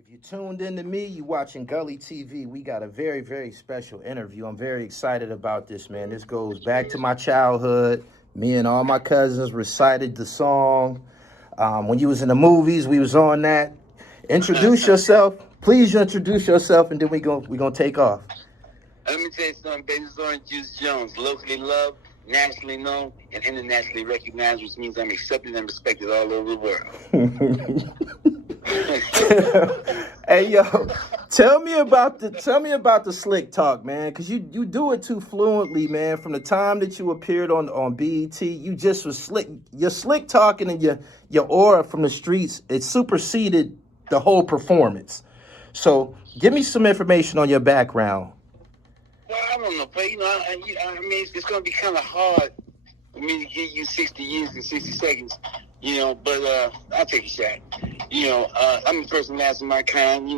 If you tuned in to me, you watching Gully TV. We got a very, very special interview. I'm very excited about this, man. This goes back to my childhood. Me and all my cousins recited the song. When you was in the movies, we was on that. Introduce yourself. Please introduce yourself, and then we gonna take off. Let me tell you something, baby. This is Oran Juice Jones, locally loved, nationally known, and internationally recognized, which means I'm accepted and respected all over the world. Hey, yo, tell me about the slick talk, man, because you do it too fluently, man. From the time that you appeared on BET, you just was slick. Your slick talking and your aura from the streets, it superseded the whole performance. So give me some information on your background. Well, I don't know, but I mean, it's going to be kind of hard for me to give you 60 years and 60 seconds, but I'll take a shot. I'm the person last of my kind,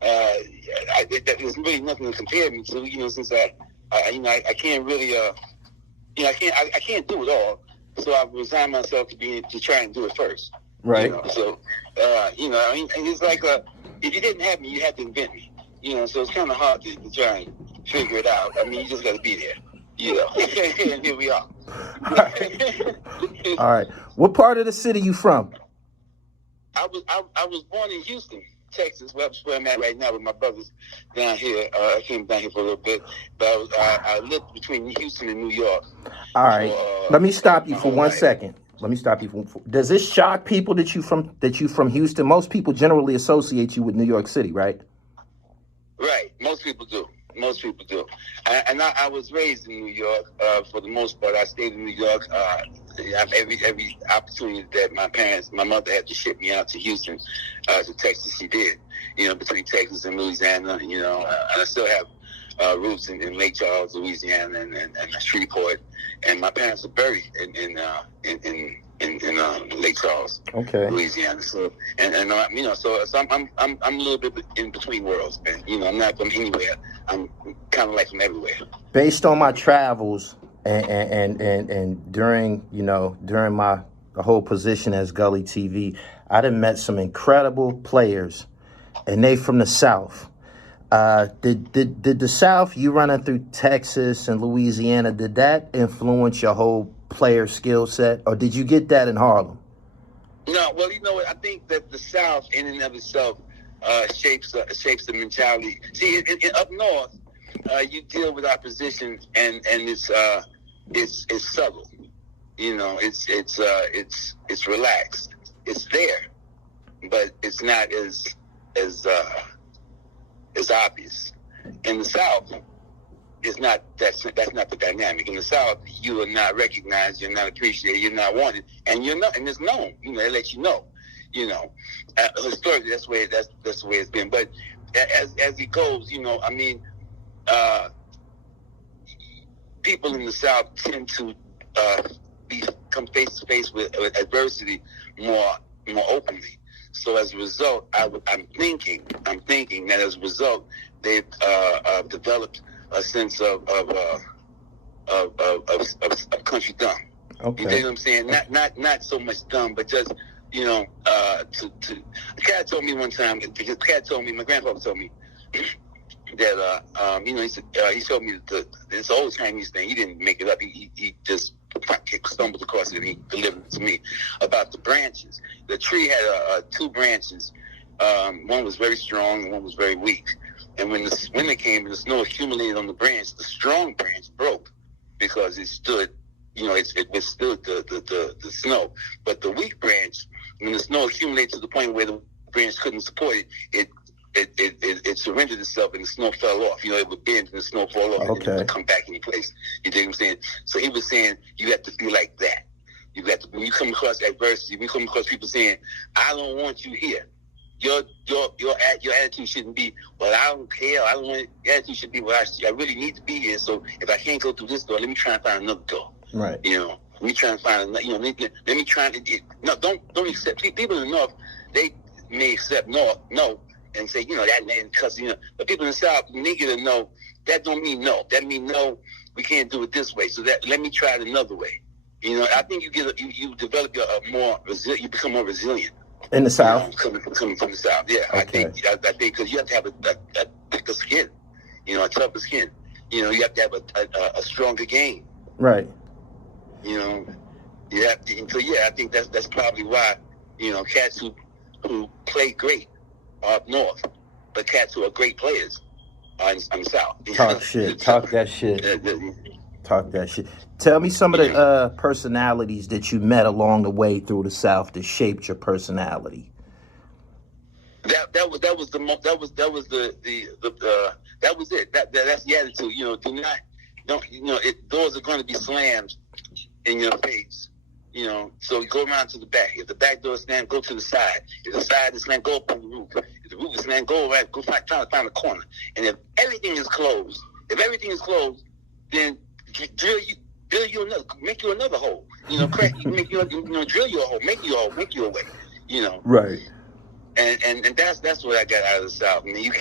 there's really nothing to compare me to, since I can't really, I can't do it all. So I resigned myself to try and do it first. Right. It's like, if you didn't have me, you had to invent me, so it's kind of hard to try and figure it out. I mean, you just got to be there, and here we are. All right. What part of the city you from? I was born in Houston, Texas, where I'm at right now with my brothers down here. I came down here for a little bit, but I lived between Houston and New York. All right. Let me stop you for 1 second. Does this shock people that you from Houston? Most people generally associate you with New York City, right? Right. Most people do. I was raised in New York for the most part. I stayed in New York. Every opportunity that my mother had to ship me out to Houston, to Texas, she did. Between Texas and Louisiana, and I still have roots in Lake Charles, Louisiana, and Shreveport. And my parents are buried in Lake Charles, okay, Louisiana. So so I'm a little bit in between worlds, man. I'm not from anywhere. I'm kind of like from everywhere. Based on my travels and during my whole position as Gully TV, I done met some incredible players, and they from the South. Did the South, you running through Texas and Louisiana, did that influence your whole player skill set, or did you get that in Harlem? No, well, you know what? I think that the South, in and of itself, shapes the mentality. See, up north, you deal with opposition, and it's subtle. It's relaxed. It's there, but it's not as obvious. In the South, that's not the dynamic. In the South, you are not recognized, you're not appreciated, you're not wanted, and it's known. They let you know. Historically, that's the way it's been. But as it goes, people in the South tend to come face to face with adversity more openly. So as a result, I'm thinking that as a result, they've developed a sense of country dumb. Okay. You know what I'm saying? Not so much dumb, but just the cat told me one time. My grandfather told me that he showed me this old Chinese thing. He didn't make it up. He just stumbled across it and he delivered it to me about the branches. The tree had two branches. One was very strong and one was very weak. And when the winter came and the snow accumulated on the branch, the strong branch broke because it stood, it withstood the snow. But the weak branch, when the snow accumulated to the point where the branch couldn't support it, it surrendered itself and the snow fell off. It would bend and the snow fall off and it would come back in place. You dig what I'm saying? So he was saying you have to be like that. You got to, when you come across adversity, when you come across people saying, I don't want you here. Your attitude shouldn't be, well, I don't care. I don't want. Your attitude should be, well, I really need to be here. So if I can't go through this door, let me try and find another door. Right. Let me try and find another. Let me try and don't accept. People in the North, they may accept no, and say that because but people in the South, when they get a no, that don't mean no. That mean no. We can't do it this way. So that let me try it another way. I think you develop you become more resilient. In the South? Coming from the South, yeah. Okay. I think because you have to have a thicker skin, a tougher skin. You have to have a stronger game. Right. Yeah. So yeah, I think that's probably why, cats who play great are up north, but cats who are great players are in the South. Talk shit. Talk that shit. Talk that shit. Tell me some of the personalities that you met along the way through the South that shaped your personality. That was it. That's the attitude. Doors are going to be slammed in your face. So you go around to the back. If the back door is slammed, go to the side. If the side is slammed, go up on the roof. If the roof is slammed, go around, try to find a corner. And if everything is closed, then drill you another, make you another hole. Crack, make you, drill you a hole, make you a hole, make you a way. Right. And that's what I got out of the South. I mean,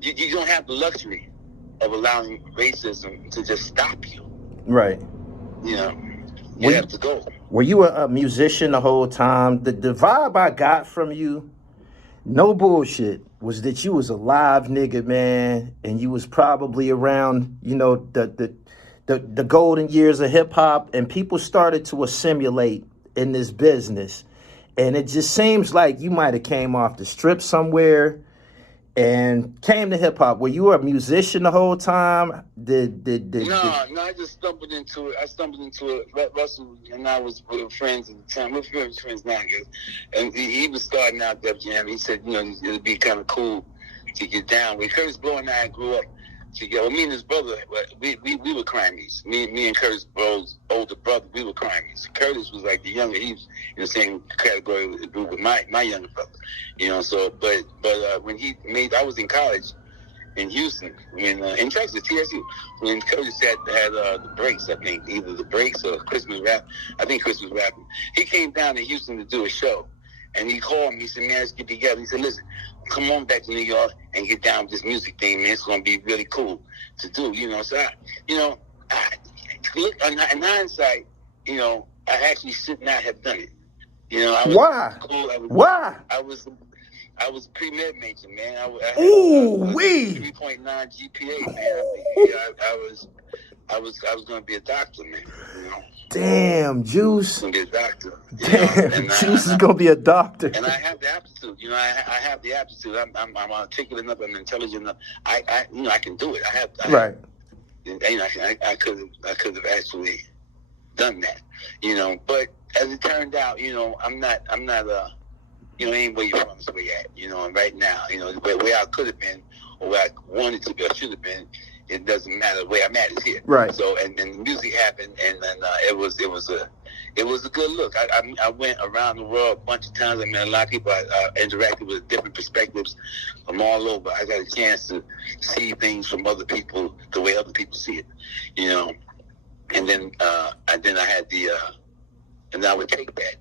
you don't have the luxury of allowing racism to just stop you. Right. You have to go. Were you a musician the whole time? The vibe I got from you, no bullshit, was that you was a live nigga, man, and you was probably around, the golden years of hip hop, and people started to assimilate in this business. And it just seems like you might have came off the strip somewhere and came to hip hop. Were you a musician the whole time? No, I just stumbled into it. Russell and I was friends at the time. We're friends now, I guess. And he was starting out Def Jam. He said, it'd be kind of cool to get down with. Kurtis Blow and I grew up together. Me and his brother, we were crimies. Me and Kurtis Blow's older brother, we were crimies. Kurtis was like the younger. He was in the same category with my younger brother. But when I was in college in Houston, in Texas, TSU, when Kurtis had the breaks, I think, either the breaks or Christmas rap. I think Chris was rapping. He came down to Houston to do a show. And he called me. He said, man, let's get together. He said, listen, come on back to New York and get down with this music thing, man. It's going to be really cool to do, So, in hindsight, I actually should not have done it. Why? Why? I was pre-med major, man. I had 3.9 GPA, man. I was going to be a doctor, man. Damn, Juice. I'm going to be a doctor. Damn, Juice is going to be a doctor. And I have the aptitude. I have the aptitude. I'm articulate enough. I'm intelligent enough. I can do it. Right. I could have actually done that. But as it turned out, I'm not ain't where you're from is where you're at. And right now, where I could have been or where I wanted to be or should have been, it doesn't matter. Where I'm at is here. Right. So and the music happened, and then it was a good look. I went around the world a bunch of times. I met a lot of people. I interacted with different perspectives from all over. I got a chance to see things from other people the way other people see it. And then I had and I would take that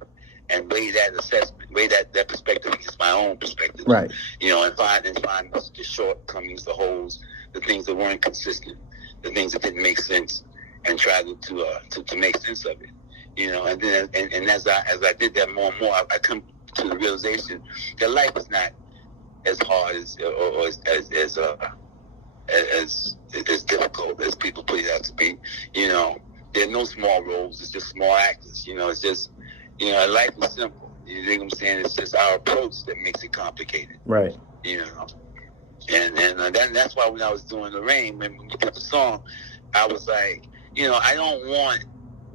and weigh that assessment, weigh that perspective against my own perspective. Right. And find the shortcomings, the holes, the things that weren't consistent, the things that didn't make sense, and try to make sense of it. And then and as I did that more and more, I come to the realization that life is not as hard as difficult as people put it out to be. There are no small roles. It's just small actors. It's just life is simple. You know what I'm saying? It's just our approach that makes it complicated. Right. And that's why when I was doing The Rain, when we did the song, I was like, I don't want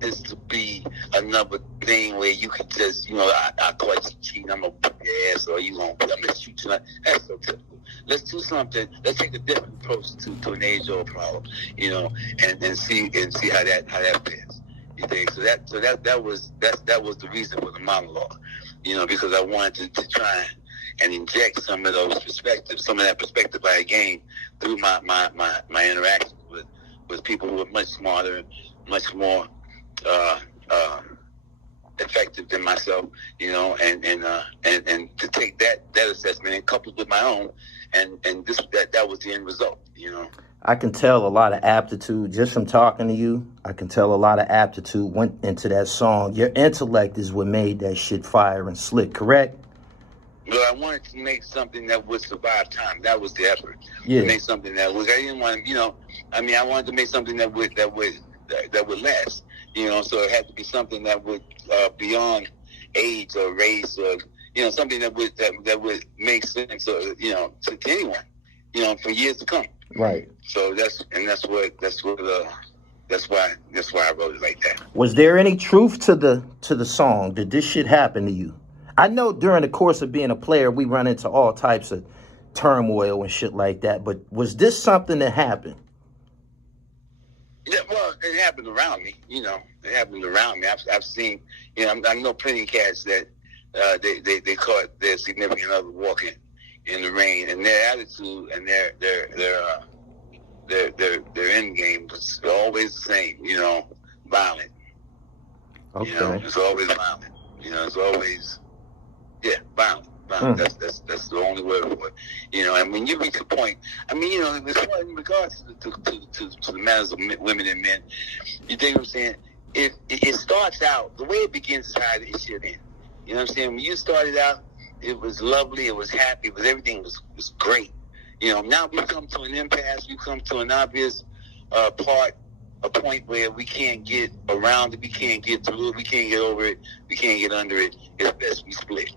this to be another thing where you could just, I caught you cheating, I'm going to put your ass, or I'm going to shoot you. That's so typical. Let's do something. Let's take a different approach to an age-old problem, and see how that fares. You think so? That was the reason for the monologue, because I wanted to try and inject some of those perspectives, some of that perspective I gained through my interactions with people who are much smarter, much more effective than myself, and to take that assessment and couple it with my own, and that was the end result, I can tell a lot of aptitude just from talking to you. I can tell a lot of aptitude went into that song. Your intellect is what made that shit fire and slick, correct? But I wanted to make something that would survive time. That was the effort. Yeah. To make something that was. I didn't want to, I wanted to make something that would last. So it had to be something that would beyond age or race or something that would make sense to anyone. For years to come. Right. So that's why I wrote it like that. Was there any truth to the song? Did this shit happen to you? I know during the course of being a player, we run into all types of turmoil and shit like that. But was this something that happened? Yeah, well, it happened around me. It happened around me. I've seen. I know plenty of cats that they caught their significant other walking in the rain, and their attitude and their end game was always the same. Violent. Okay. It's always violent. It's always violent. That's the only word for it. And when you reach a point, in regards to the matters of women and men, you think what I'm saying? It starts out, the way it begins is how it should end. You know what I'm saying? When you started out, it was lovely, it was happy, everything was great. Now we come to an impasse, we come to an obvious a point where we can't get around it, we can't get through it, we can't get over it, we can't get under it. It's best we split.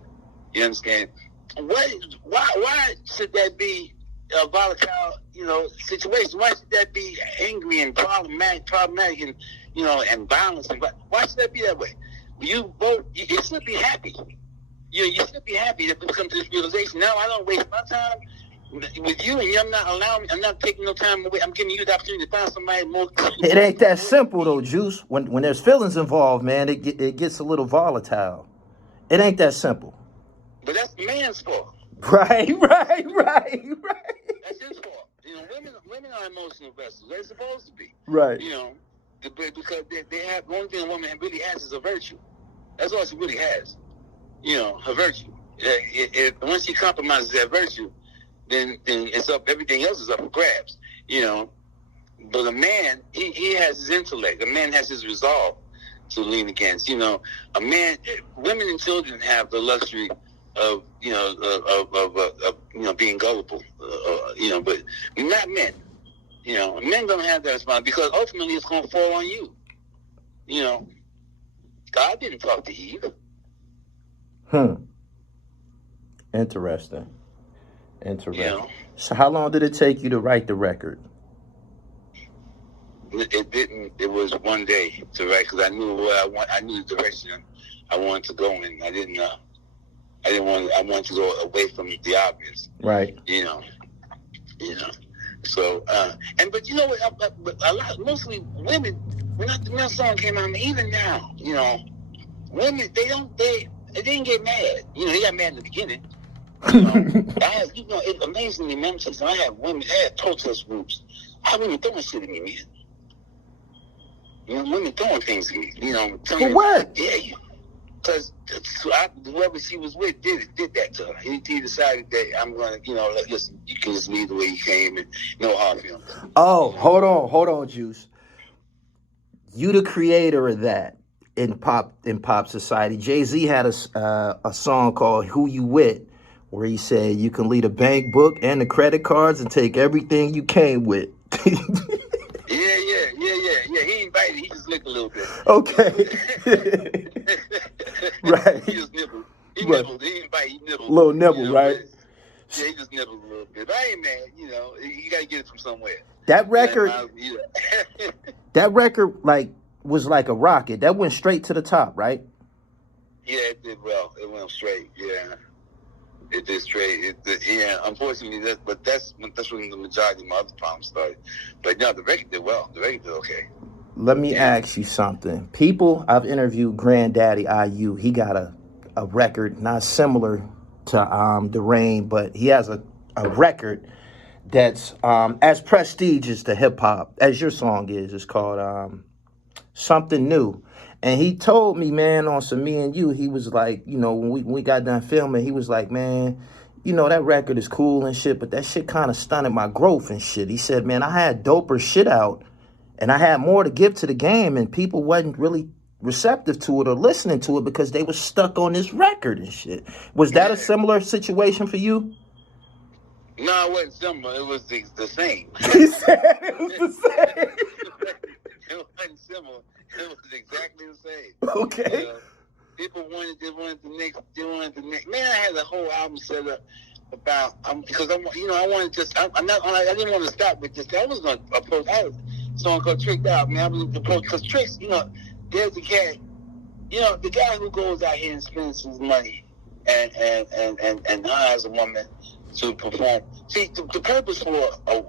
You understand? Why should that be a volatile, situation? Why should that be angry and problematic and, and violence? Why should that be that way? You both, you should be happy. You should be happy that we come to this realization. Now I don't waste my time with you, and I'm not taking no time away. I'm giving you the opportunity to find somebody more. It ain't that simple though, Juice. When there's feelings involved, man, it gets a little volatile. It ain't that simple. But that's the man's fault. Right. That's his fault. Women are emotional vessels. They're supposed to be. Right. Because they have, the only thing a woman really has is a virtue. That's all she really has. Her virtue. Once she compromises that virtue, then it's up. Everything else is up for grabs. But a man, he has his intellect. A man has his resolve to lean against. A man, women and children have the luxury of being gullible. But not men. Men don't have that responsibility because ultimately it's going to fall on you. God didn't talk to Eve. Interesting. So how long did it take you to write the record? It didn't. It was one day to write because I knew I knew the direction I wanted to go in. I wanted to go away from the obvious. Right. So, but you know what? Mostly women. When that song came out, even now, women they didn't get mad. They got mad in the beginning. It amazingly, man. I have women. I had protest groups. I have women throwing shit at me, man. Women throwing things at me. For what? Yeah. Because whoever she was with did that to her. He decided that I'm going to, listen, you can just leave the way you came and no hard feelings. Oh, hold on, Juice. You the creator of that in pop society. Jay-Z had a song called "Who You With," where he said you can leave the bank book and the credit cards and take everything you came with. Yeah. He invited. He just licked a little bit. Okay. Right. He just nibbled. He nibbled. He invited. He nibbled. Little nibble, right? Yeah, he just nibbled a little bit. But I ain't mad. You got to get it from somewhere. That record. That record was like a rocket. That went straight to the top, right? Yeah, it did well. It went straight. Yeah. It did straight. Unfortunately, that's when the majority of my other problems started. But no, the record did well. The record did okay. Let me ask you something. I've interviewed Granddaddy IU. He got a record not similar to The Rain, but he has a record that's as prestigious to hip hop as your song is. It's called Something New. And he told me, man, on some Me and You, he was like, when we got done filming, he was like, man, you know, that record is cool and shit, but that shit kind of stunted my growth and shit. He said, man, I had doper shit out, and I had more to give to the game, and people wasn't really receptive to it or listening to it because they were stuck on this record and shit. Was that a similar situation for you? No, it wasn't similar. It was the same. He said it was the same. It wasn't similar. It was exactly the same. Okay. You know, people wanted the next. Man, I had a whole album set up about because I wanted just. I didn't want to stop with this. I was going to approach. I had a song called "Tricked Out." Man, I was going to approach because Tricks. You know, there's the cat. You know, the guy who goes out here and spends his money and hires a woman to perform. See, the purpose for a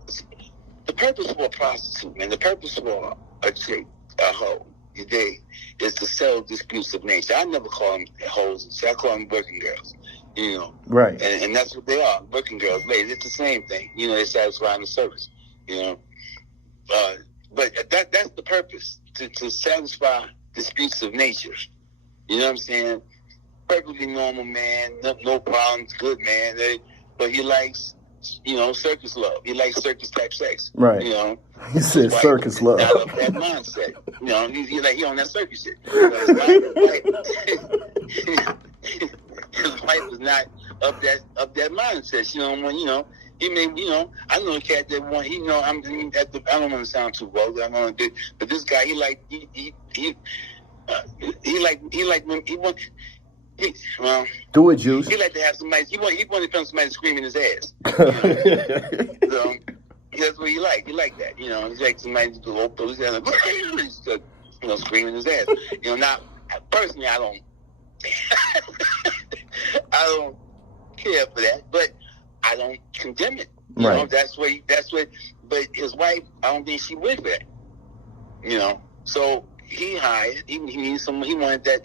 prostitute, man, the purpose for a chick, a hoe, you dig, is to sell disputes of nature. I never call them hoes. I call them working girls, you know. Right. And that's what they are, working girls. Ladies, it's the same thing. You know, they're satisfying the service, you know. But that's the purpose, to satisfy disputes of nature. You know what I'm saying? Perfectly normal man, no problems, good man. But he likes, you know, circus love. He likes circus type sex. Right. You know. He said circus love. Out of that mindset. You know, he on that circus shit. His wife is not of that mindset. You know, when, you know, he may, you know, I know a cat that want, you know, I don't want to sound too vulgar. I don't want to do, but this guy, he want. Do it, Juice. He like to have somebody. He want to have somebody screaming his ass. You know? So that's what he like. He like that. You know, he like somebody to go up his ass, you know, screaming his ass. You know, now personally, I don't care for that, but I don't condemn it. You know, that's what. But his wife, I don't think she went for that. You know, so he hired. He needed someone. He wanted that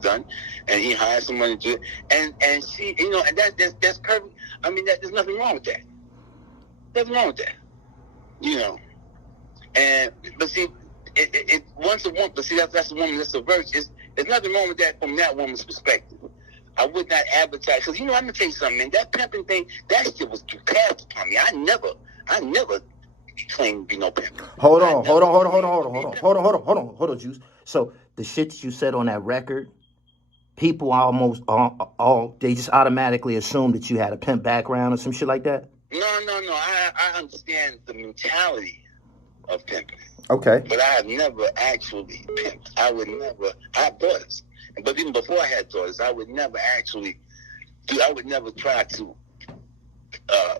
done, and he hired someone to do it. And she, you know, and that's perfect. I mean, there's nothing wrong with that. Nothing wrong with that. You know, but see, it once a woman. But see, that's the woman that's a virtue. There's nothing wrong with that from that woman's perspective. I would not advertise, because, you know, I'm gonna tell you something, man. That pimping thing, that shit was cast upon me. I never claimed to be no pimp. Hold on, Juice. So the shit that you said on that record, people almost all they just automatically assume that you had a pimp background or some shit like that? No. I understand the mentality of pimping. Okay. But I have never actually pimped. I had daughters. But even before I had daughters, I would never try to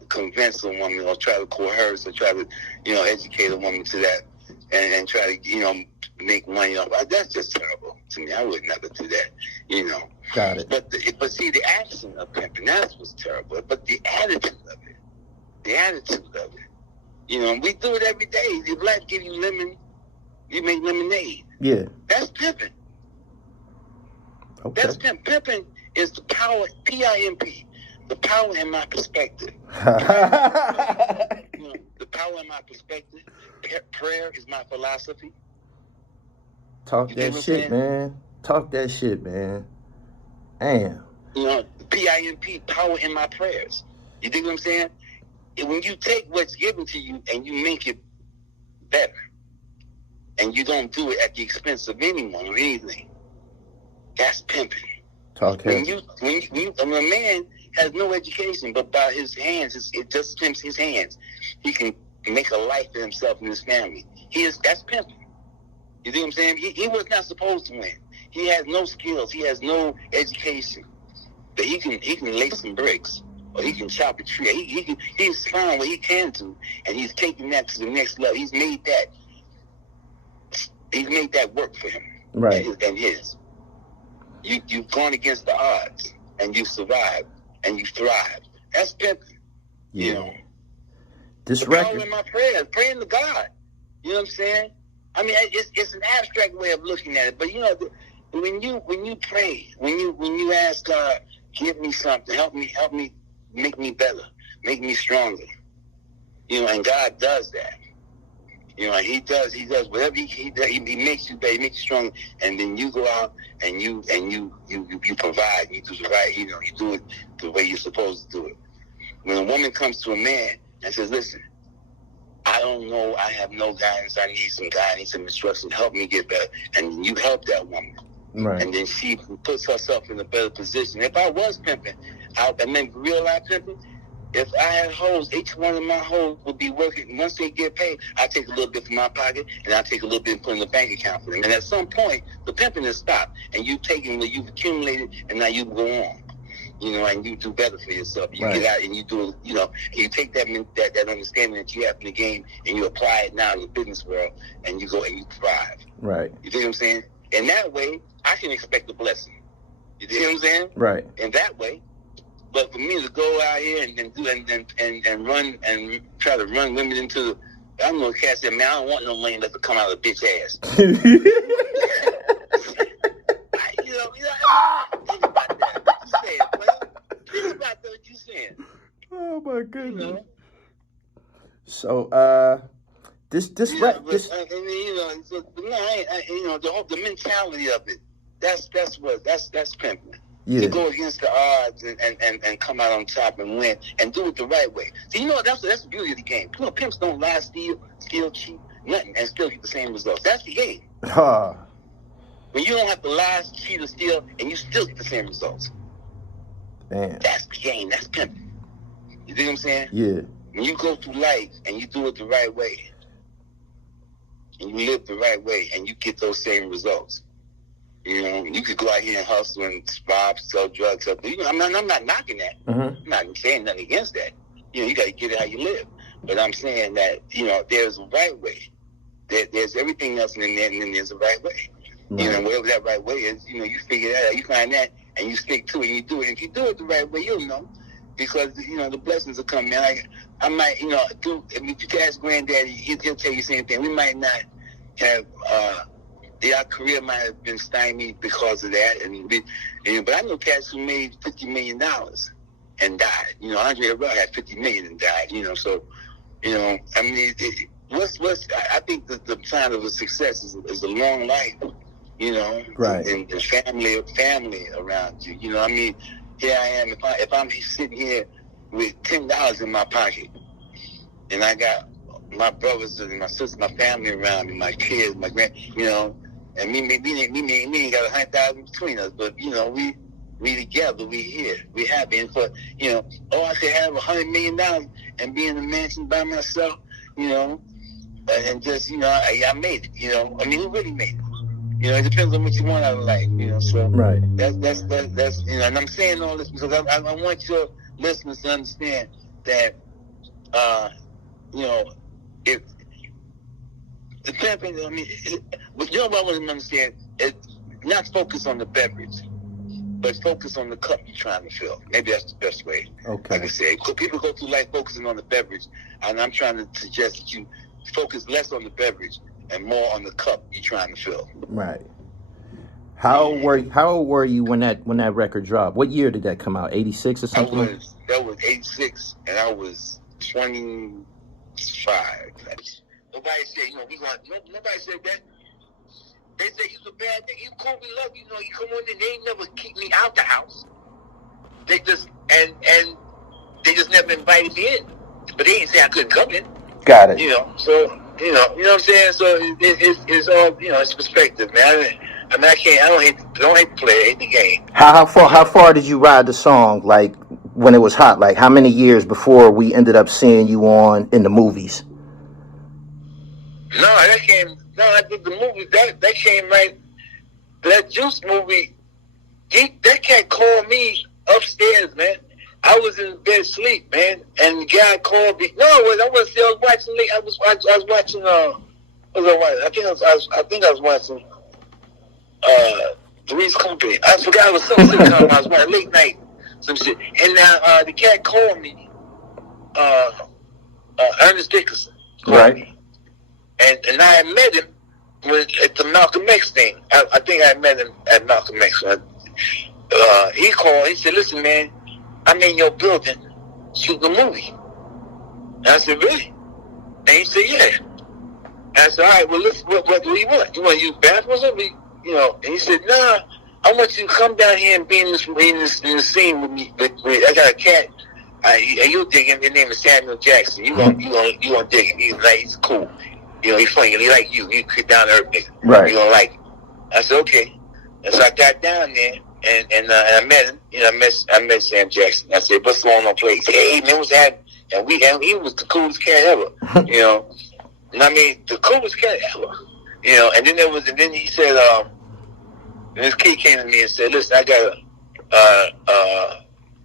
convince a woman or try to coerce or try to, you know, educate a woman to that and try to, you know, make money off. That's just terrible to me. I would never do that, you know. Got it. But see, the action of pimping, that's what's terrible. But the attitude of it, you know, we do it every day. If life give you lemon, you make lemonade. Yeah. That's pimping. Okay. That's pimping. Pimping is the power, P-I-M-P, the power in my perspective. You know, the power in my perspective. Prayer is my philosophy. Talk that shit, man. Damn. You know, P-I-M-P, power in my prayers. You dig what I'm saying? When you take what's given to you and you make it better, and you don't do it at the expense of anyone or anything, that's pimping. When a man has no education, but by his hands, it just pimps his hands, he can make a life for himself and his family. That's pimping. You see what I'm saying? He was not supposed to win. He has no skills. He has no education. But he can lay some bricks, or he can chop a tree. He's found what he can do, and he's taking that to the next level. He's made that work for him. Right. And his. You've gone against the odds, and you survived, and you thrived. That's pimping. Yeah. You know. This record. Power in my prayers, praying to God. You know what I'm saying? I mean, it's an abstract way of looking at it, but you know, when you pray, when you ask God, give me something, help me, make me better, make me stronger. You know, and God does that. You know, he does whatever he does. He makes you better, he makes you stronger, and then you go out and you provide. You do the right. You know, you do it the way you're supposed to do it. When a woman comes to a man and says, "Listen, I don't know. I have no guidance. I need some guidance, I need some instruction. Help me get better." And you help that woman. Right. And then she puts herself in a better position. If I was pimping, I mean real life pimping, if I had hoes, each one of my hoes would be working. Once they get paid, I take a little bit from my pocket, and I take a little bit and put in the bank account for them. And at some point, the pimping is stopped, and you've taken what you've accumulated, and now you go on. You know, and you do better for yourself. You get out and you do, you know, you take that understanding that you have in the game, and you apply it now in the business world, and you go and you thrive. Right. You see what I'm saying? In that way, I can expect a blessing. You see what I'm saying? Right. In that way. But for me to go out here and do and run and try to run women into the, I don't know, cats said, man, I don't want no money that to come out of a bitch ass. Think about that. What you saying, man? Think about that. What you saying? Oh my goodness. You know? So, this. I mean, you know, so, you know, the mentality of it. That's pimping. Yeah. To go against the odds and come out on top and win and do it the right way. So you know that's the beauty of the game. You know, pimps don't lie, steal, cheat, nothing, and still get the same results. That's the game. When you don't have to lie, cheat, or steal, and you still get the same results. Man. That's the game. That's pimping. You see what I'm saying? Yeah. When you go through life and you do it the right way, and you live the right way, and you get those same results. You know, you could go out here and hustle and rob, sell drugs. You know, I'm not knocking that. I'm not saying nothing against that. You know, you got to get it how you live. But I'm saying that, you know, there's a right way. There's everything else in there, and then there's a right way. Right. You know, whatever that right way is, you know, you figure that out. You find that, and you stick to it, and you do it. And if you do it the right way, you'll know. Because, you know, the blessings will come, man. I might, you know, if you could ask Granddaddy, he'll tell you the same thing. We might not have... our career might have been stymied because of that, but I know cats who made $50 million and died. You know, Andre Harrell had $50 million and died. You know, so you know, I mean, I think the sign of a success is a long life. You know, right, and family around you. You know, I mean, here I am. If I'm sitting here with $10 in my pocket, and I got my brothers and my sisters, my family around me, my kids, my you know. And me ain't got 100,000 between us, but you know we together, we here, we happy. And for you know, I could have $100 million and be in a mansion by myself, you know, and just you know, I made it. You know, I mean, we really made it. You know, it depends on what you want out of life. You know, so right. That's you know, and I'm saying all this because I want your listeners to understand that you know if. The pimping, I mean, but you know what I want to understand? It's not focus on the beverage, but focus on the cup you're trying to fill. Maybe that's the best way. Okay. Like I said, people go through life focusing on the beverage, and I'm trying to suggest that you focus less on the beverage and more on the cup you're trying to fill. Right. How old were you when that record dropped? What year did that come out? 86 or something? That was 86, and I was 25. Nobody said, you know, nobody said that. They said you was a bad nigga. You cool, we love you. You know, you come on in. They ain't never kicked me out the house. They just and they just never invited me in. But they didn't say I couldn't come in. Got it. You know, so you know what I'm saying. So it's all you know. It's perspective, man. I mean, I don't hate the player. I hate the game. How far did you ride the song? Like when it was hot? Like how many years before we ended up seeing you in the movies? I did the movie. That came right. That Juice movie, that cat called me upstairs, man. I was in bed asleep, man, and the guy called me. No, I was watching. I was watching. I think I was watching. Three's Company. I forgot it was some sitcom. I was watching late night, some shit. And now the cat called me. Ernest Dickerson called me. And I had met him at the Malcolm X thing. I think I met him at Malcolm X. He called. He said, "Listen, man, I'm in your building shooting a movie." And I said, "Really?" And he said, "Yeah." I said, all right, well, listen, what do you want? You want to use bathrooms? You know, and he said, nah, I want you to come down here and be in this scene with me. I got a cat. You dig him. His name is Samuel Jackson. You gonna dig him. He's nice. He's cool. You know, he's funny. He like you. He could down to earth nigga. Right. You gonna like him. I said, okay. And so I got down there and I met him. You know, I met Sam Jackson. I said, what's going on, please? Hey, man, what's happening? And he was the coolest cat ever. You know. And I mean, the coolest cat ever. You know, and then he said, and this kid came to me and said, listen, I got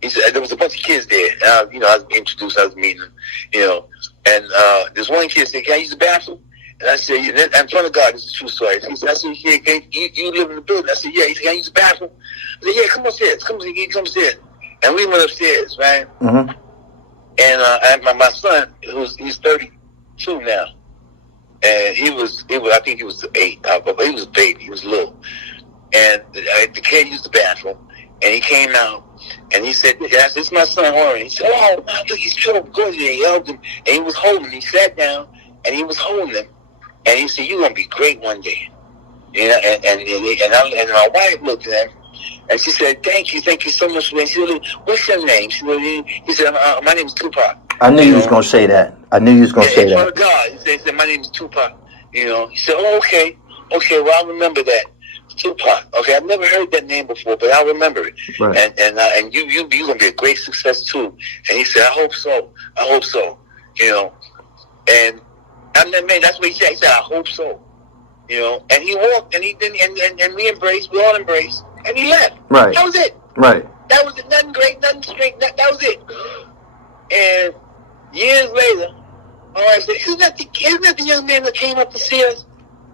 he said, there was a bunch of kids there. And you know, I was introduced, I was meeting them, you know. And this one kid said, can I use the bathroom? And I said, yeah, in front of God, this is a true story. He said, yeah, you live in the building? I said, yeah. He said, can I use the bathroom? I said, yeah, come upstairs. Come upstairs. And we went upstairs, right? Mm-hmm. And my son, he's 32 now. And he was I think he was 8, but he was a baby. He was little. And the kid used the bathroom, and he came out, and he said, "This is my son, Oran." He said, "Oh, look, he's so good." And he hugged him, and he was holding him. He sat down, and he was holding him, and he said, "You're gonna be great one day." You know, and my wife looked at him, and she said, thank you so much." She said, "What's your name?" He said, "My name is Tupac." I knew you was gonna say that. I knew you was gonna say that. God. He said, "My name is Tupac." You know, he said, "Oh, okay, well, I'll remember that." Tupac. Okay, I've never heard that name before, but I'll remember it. Right. And you're gonna be a great success too. And he said, "I hope so. You know, and man, that's what he said. He said, "I hope so." You know, and he walked, and we embraced. We all embraced, and he left. Right. That was it. Right. That was it. Nothing great, nothing straight. That was it. And years later, all right, I said, isn't that the young man that came up to see us?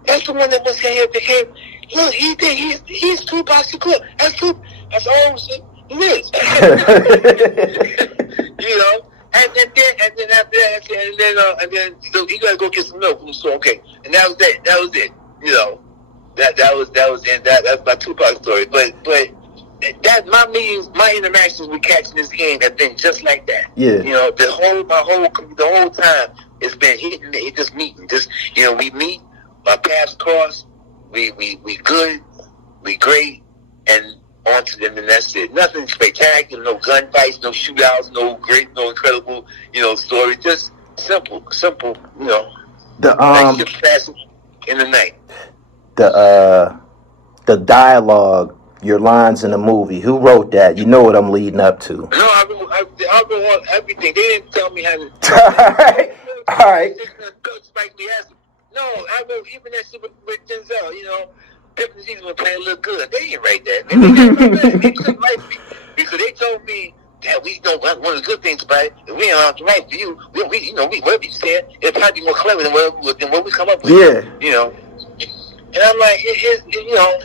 That's the one that was here that came. Look, he did. He's Tupac Shakur. That's Tupac. That's all it is. You know. And then after that, and then so you gotta go get some milk from the store. Okay, and that was it. That was it. You know, that was it. That's my Tupac story. But that my meetings, my interactions with cats in this game have been just like that. Yeah. You know, the whole time it's been hitting. It just meeting. Just you know, we meet, our paths cross. We good, we great, and on to them, and that's it. Nothing spectacular, no gunfights, no shootouts, no great, no incredible, you know, story. Just simple, you know. Night shift passing in the night. The dialogue, your lines in the movie. Who wrote that? You know what I'm leading up to. No, I wrote everything. They didn't tell me how All to. right. Spike Lee asked me. No, I wrote even that shit with Denzel, you know. Pippin season was playing a little good. They didn't write that. They didn't write that. They couldn't write me because they told me that we know one of the good things about it. If we don't have to write for you, we whatever you said, it'll probably be more clever than what we come up with. Yeah. You know. And I'm like, you know,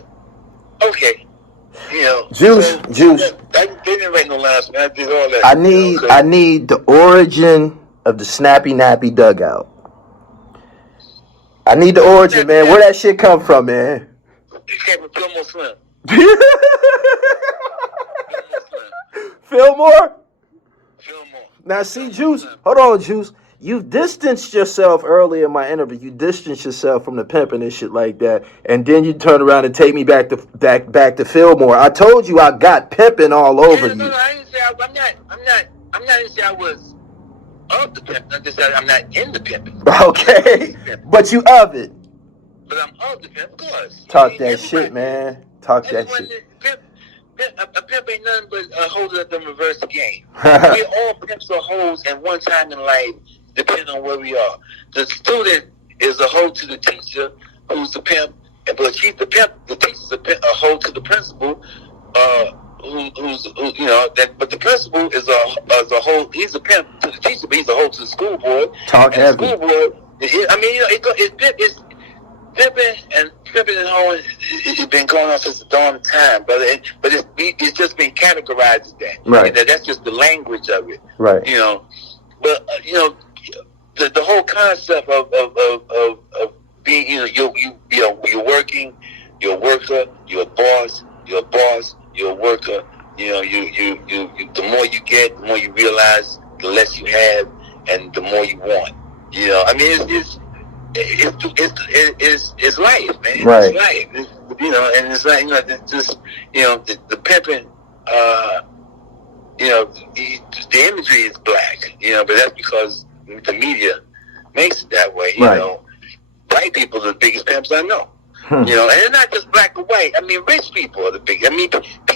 okay. You know. Juice. They didn't write no lines, man. I did all that. I need the origin of the Snappy Nappy dugout. I need the origin, man. Where that shit come from, man? It came from Fillmore Slim. Fillmore? Now, see, Juice. Hold on, Juice. You distanced yourself earlier in my interview. You distanced yourself from the pimping and shit like that, and then you turn around and take me back to Fillmore. I told you I got pimping all over you. No, I didn't say I'm not didn't say I was of the pimp. I just said I'm not in the pimping. Okay, but you of it. But I'm of the pimp, of course. Talk that shit, man. Talk that shit. A pimp ain't nothing but a hoe that them reverse the game. We all pimps or hoes at one time in life, depending on where we are. The student is a hoe to the teacher, who's the pimp, but she's the pimp. The teacher's a hoe to the principal, who's you know. But the principal is a hoe. He's a pimp to the teacher, but he's a hoe to the school board. Talk heavy. The school board. I mean, you know, it's pimping and hoeing. It's been going on since the dawn of time, brother. But it's just been categorized as that. Right. That's just the language of it. Right. You know, but you know, the whole concept of being, you know, you're working, you're a worker, you're a boss, you're a worker. You know, you the more you get, the more you realize, the less you have, and the more you want. You know, I mean, it's life, man. Right. It's life. And it's like, it's just, the pimping, the imagery is black, but that's because the media makes it that way. White people are the biggest pimps I know. And they're not just black or white. I mean, rich people are the big. I mean,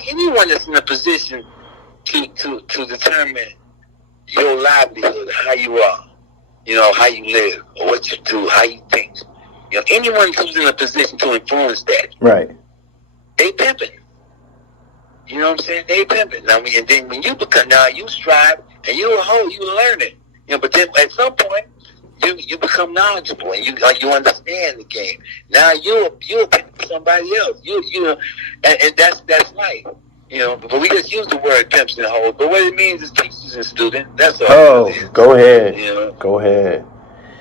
anyone that's in a position to determine your livelihood, how you are, how you live, or what you do, how you think. Anyone who's in a position to influence that, right? They pimping. You know what I'm saying? They pimping. Now, and then when you you strive, and you a hoe, you learn it. But then at some point, you become knowledgeable, and you understand the game. Now you pimp somebody else. And that's life. But we just use the word pimps and hoes. But what it means is teachers and students. That's all. Oh, go ahead. Go ahead.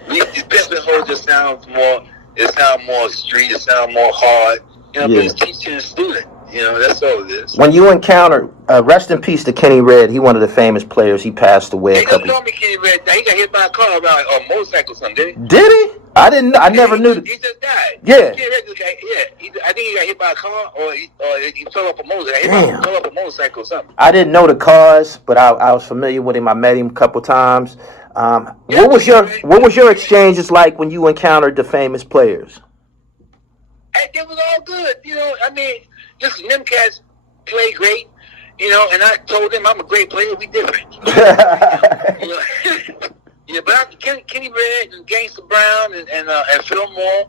Pimps and hoes just sounds more. It sounds more street. It sounds more hard. But it's teacher and student. That's all it is. When you encounter, rest in peace to Kenny Red. He one of the famous players. He passed away. He just told me Kenny Red. He got hit by a car around a motorcycle or something, did he? Did he? I didn't. I never knew. He just died. Yeah. Kenny Red just got, I think he got hit by a car, or he fell off a motorcycle. Damn. Fell off a motorcycle or something. I didn't know the cause, but I was familiar with him. I met him a couple times. What was your exchanges like when you encountered the famous players? It was all good. I mean, listen, them cats play great, and I told them I'm a great player. We different. But Kenny Red and Gangsta Brown and Phil Moore,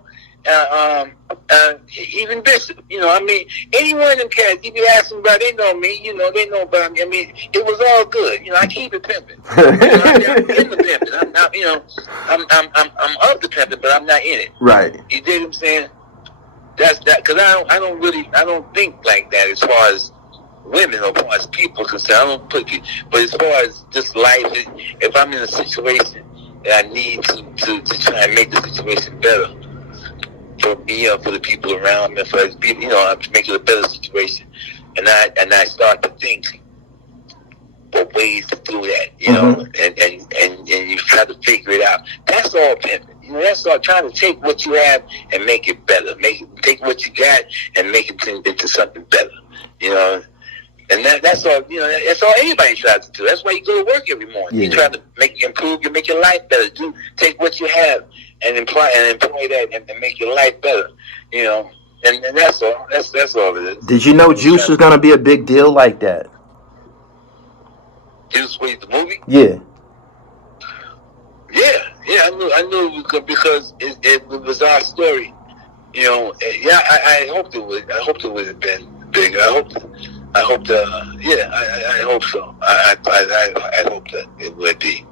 even Bishop. I mean, any one of them cats, if you ask them about, they know me. They know about me. I mean, it was all good. I keep it pimping. I'm in the pimping. I'm not. I'm of the pimping, but I'm not in it. Right. You dig what I'm saying? That's that, because I don't think like that as far as women or as far as people concerned. But as far as just life, if I'm in a situation that I need to try and make the situation better for me or for the people around me, for people, to make it a better situation, and I start to think of ways to do that, and you try to figure it out. That's all pimping. That's all, trying to take what you have and make it better. Take what you got and make it into something better. And that's all. That's all anybody tries to do. That's why you go to work every morning. Yeah. You try to make your life better. Take what you have and employ that and make your life better. And that's all. That's all it is. Did you know Juice was gonna be a big deal like that? Juice, wait, the movie? Yeah. Yeah, I knew because it was our story. I hoped it would. I hoped it would have been big. I hope so. I hope that it would be.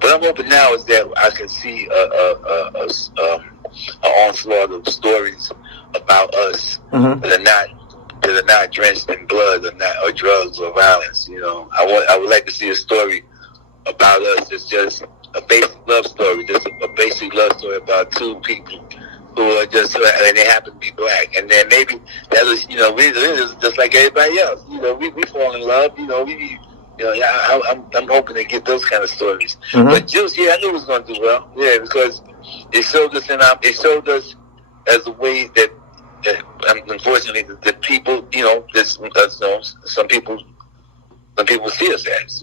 What I'm hoping now is that I can see an onslaught of stories about us that are not drenched in blood or drugs or violence. I would like to see a story about us. It's just a basic love story. Just a basic love story about two people who are just, and they happen to be black. And then maybe that was, we're just like everybody else. We fall in love. I'm hoping to get those kind of stories. But Juice, I knew it was going to do well. Yeah, because it showed us as a way that unfortunately the people, some people see us as,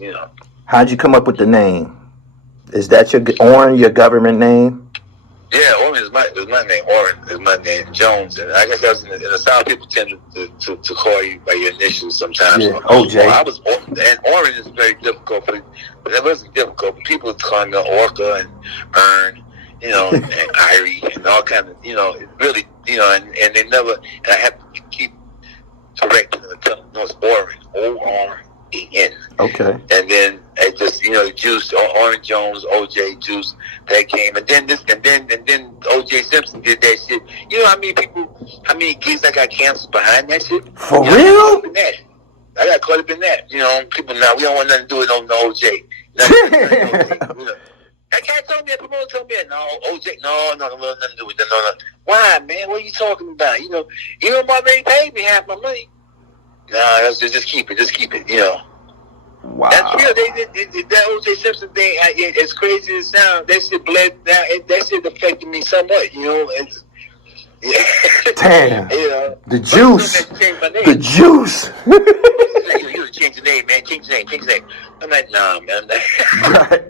How'd you come up with the name? Is that your government name? Yeah, Oran is my name. Oran is my name. Jones, and I guess that's in the South. People tend to call you by your initials sometimes. Yeah, OJ. And Oran is very difficult, but it wasn't difficult. People call me Orca and Ern, and Irie and all kind of, really, and they never. And I have to keep correcting them and telling them, no, it's Oran, O-R-E-N. Okay. And then it just, Juice, Oran Jones, OJ Juice, that came, and then OJ Simpson did that shit. How many kids that got canceled behind that shit? For real? I got caught up in that. People now, we don't want nothing to do with no OJ. That cat told me, that promoter told me, no, OJ, no, nothing to do with that. No. Why, man? What are you talking about? Mom already paid me half my money. No, just keep it, Wow. That's real. They did that O.J. Simpson thing. As crazy as it sounds, that shit bled down. That shit affected mean, somewhat, you know. It's, yeah. Damn. You know, the juice. The juice. You change the name, man. Change the name. I'm like, nah, man. Right.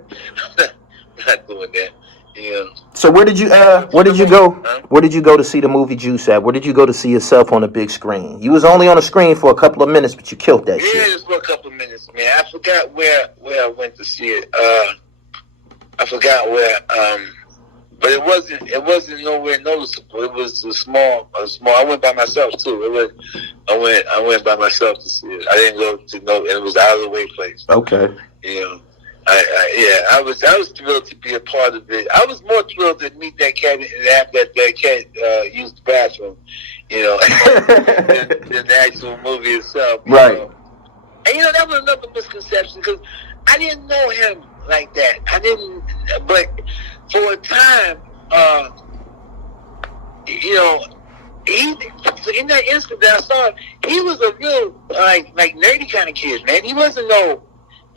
I'm not doing that. Yeah. So where did you go? Where did you go to see the movie Juice at? Where did you go to see yourself on the big screen? You was only on the screen for a couple of minutes, but you killed that shit. Yeah, just for a couple of minutes, man. I forgot where I went to see it. I forgot where. But it wasn't nowhere noticeable. It was a small. I went by myself too. I went by myself to see it. I didn't go to no. It was out of the way place. Okay. You know. I was thrilled to be a part of it. I was more thrilled to meet that cat and have that cat use the bathroom, you know, than the actual movie itself. Right. Know? And you know that was another misconception because I didn't know him like that. I didn't, but for a time, you know, in that instant that I saw him, he was a real like nerdy kind of kid, man. He wasn't no.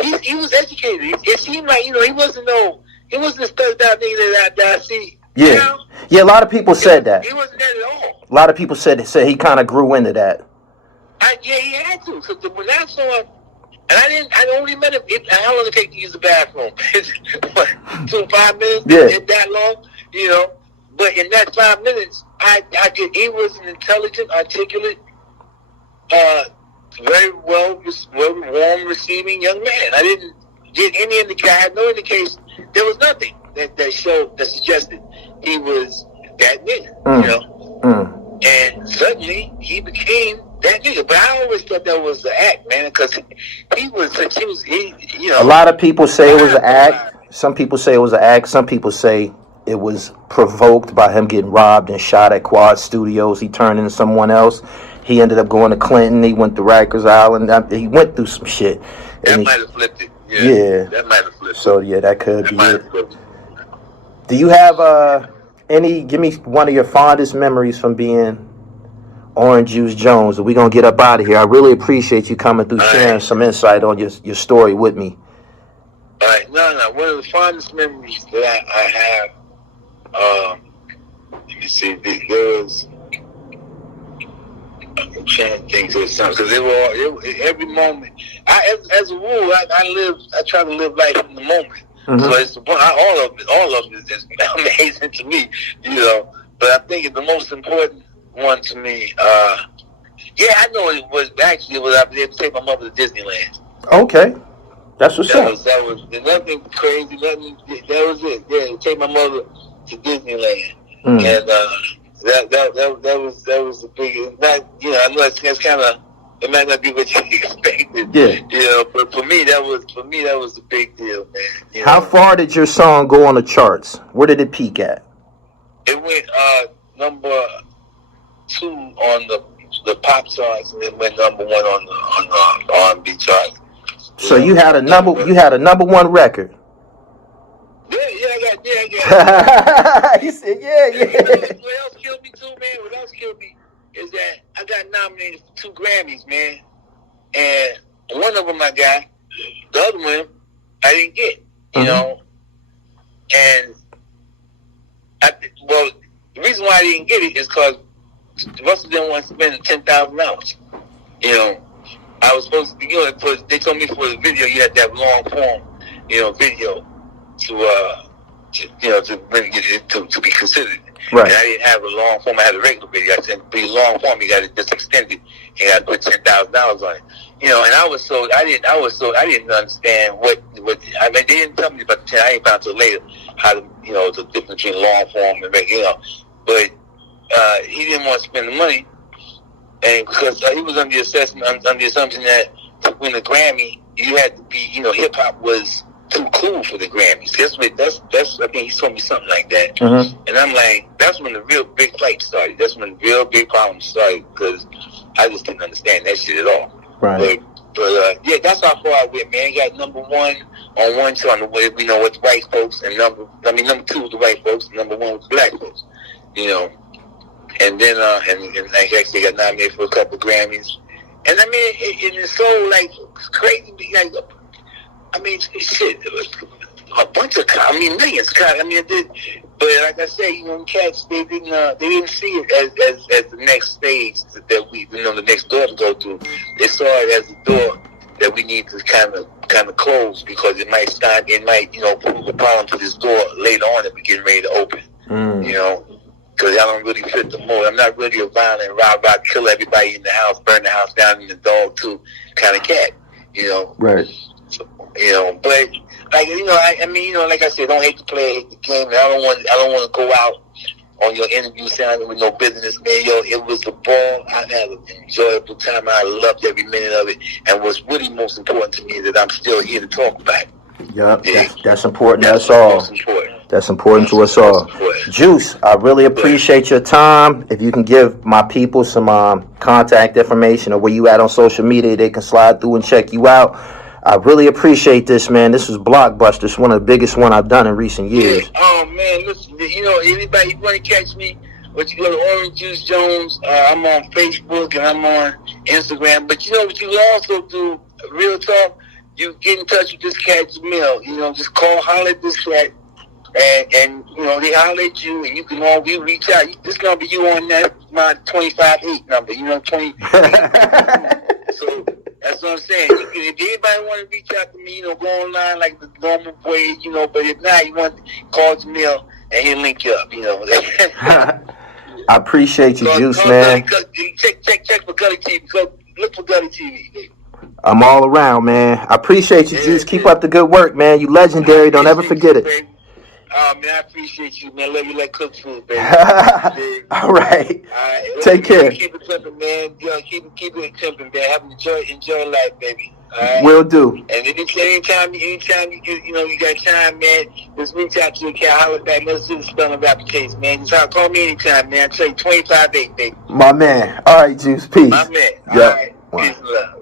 He was educated. It seemed like, you know, he wasn't a stuck out nigga that I see. Yeah. You know? Yeah, a lot of people said that. He wasn't that at all. A lot of people said he kind of grew into that. Yeah, he had to. So when I saw him, and I only met him, how long did it take to use the bathroom? What, 2 to 5 minutes? Yeah. That long? You know? But in that 5 minutes, he was an intelligent, articulate, very warm receiving young man. I didn't get any indication. I had no indication. There was nothing that suggested he was that nigga, you know. And suddenly he became that nigga. But I always thought that was the act, man, because he, you know. A lot of people say it was an act. Some people say it was an act. Some people say it was provoked by him getting robbed and shot at Quad Studios. He turned into someone else. He ended up going to Clinton. He went to Rikers Island. He went through some shit. That might have flipped it. Yeah. That might have flipped it. So, yeah, that could be it. Do you have give me one of your fondest memories from being Oran Juice Jones? We're going to get up out of here. I really appreciate you coming through, sharing some insight on your story with me. All right. No. One of the fondest memories that I have, let me see, there was... I'm trying to think of something because every moment. As a rule, I try to live life in the moment. Mm-hmm. So it's all of it is amazing to me, you know. But I think the most important one to me, I know it was I was able to take my mother to Disneyland. Okay, that's what's up. That was nothing crazy, nothing. That was it. Yeah, take my mother to Disneyland, and. That was the big. Not, you know, I know it's kind of, it might not be what you expected. Yeah. You know, but for me that was the big deal, man. You How know? far did your song go on the charts? Where did it peak at? It went number 2 on the pop charts, and it went number 1 on the R&B charts. So you had a number 1 record. I got. He said, yeah. What else killed me too, man? What else killed me is that I got nominated for 2 Grammys, man. And one of them I got, the other one I didn't get, you know. And the reason why I didn't get it is because Russell didn't want to spend $10,000. You know, I was supposed to, you know, they told me for the video you had to have long form, you know, video to really get it to be considered. Right. And I didn't have a long form. I had a regular video. I said, be long form. You got to just extend it. You got to put $10,000 on it. You know, and I didn't understand what I mean. They didn't tell me about the 10. I ain't found till later how to, you know, the difference between long form and regular. You know, but he didn't want to spend the money, and because he was under the assumption that to win a Grammy, you had to be, you know, hip hop was too cool for the Grammys. That's I think he told me something like that. And I'm like, that's when the real big fight started. That's when the real big problem started, because I just didn't understand that shit at all. Right. But yeah, that's how far I went, man. Got number 1 on one chart, you know, with the white folks, and number 2 with the white folks, and number 1 with the black folks. You know, and then and like actually got nominated for a couple of Grammys. And I mean, it's so like crazy. Like, I mean, shit, a bunch of, millions. I mean, But like I said, you know, cats they didn't see it as the next stage that we, you know, the next door to go through. They saw it as a door that we need to kind of close, because it might you know, prove a problem to this door later on that we're getting ready to open. You know, because I don't really fit the mold. I'm not really a violent, rob, kill everybody in the house, burn the house down, and the dog too kind of cat. You know, right? So, you know, but like, you know, I mean, you know, like I said, don't hate the play, hate the game. And I don't want to go out on your interview sounding with no business, man. Yo, it was a ball. I had an enjoyable time. I loved every minute of it. And what's really most important to me is that I'm still here to talk about it. Yep, that's important. That's all. That's important to us all. Juice, I really appreciate your time. If you can give my people some contact information or where you at on social media, they can slide through and check you out. I really appreciate this, man. This was Blockbuster. It's one of the biggest one I've done in recent years. Oh, man, listen, you know, anybody want to catch me, but you go to Oran Juice Jones. I'm on Facebook and I'm on Instagram. But you know what you can also do, real talk, you get in touch with this cat, Jamil. You know, just holler at this cat. And you know, they holler at you, and you can always reach out. This number you on, that my 25-8 number, you know, 20. So that's what I'm saying. If anybody want to reach out to me, you know, go online like the normal way, you know. But if not, you want to call Jamil and he'll link you up, you know. I appreciate you, Juice, man. Check for Gully TV. Look for Gully TV, baby. I'm all around, man. I appreciate you, Juice. Keep up the good work, man. You legendary. Don't ever forget it. Man, I appreciate you, man. Love you like cooked food, baby. All right. Take care. Keep it pimping, man. Yo, keep it pimping, man. Enjoy life, baby. All right? Will do. And anytime you got time, man, just reach out to the cat, holler back. Let's do the spelling rap case, man. Just call me anytime, man. I tell you 25-8, baby. My man. All right, Juice. Peace. My man. Yep. All right. Peace and love.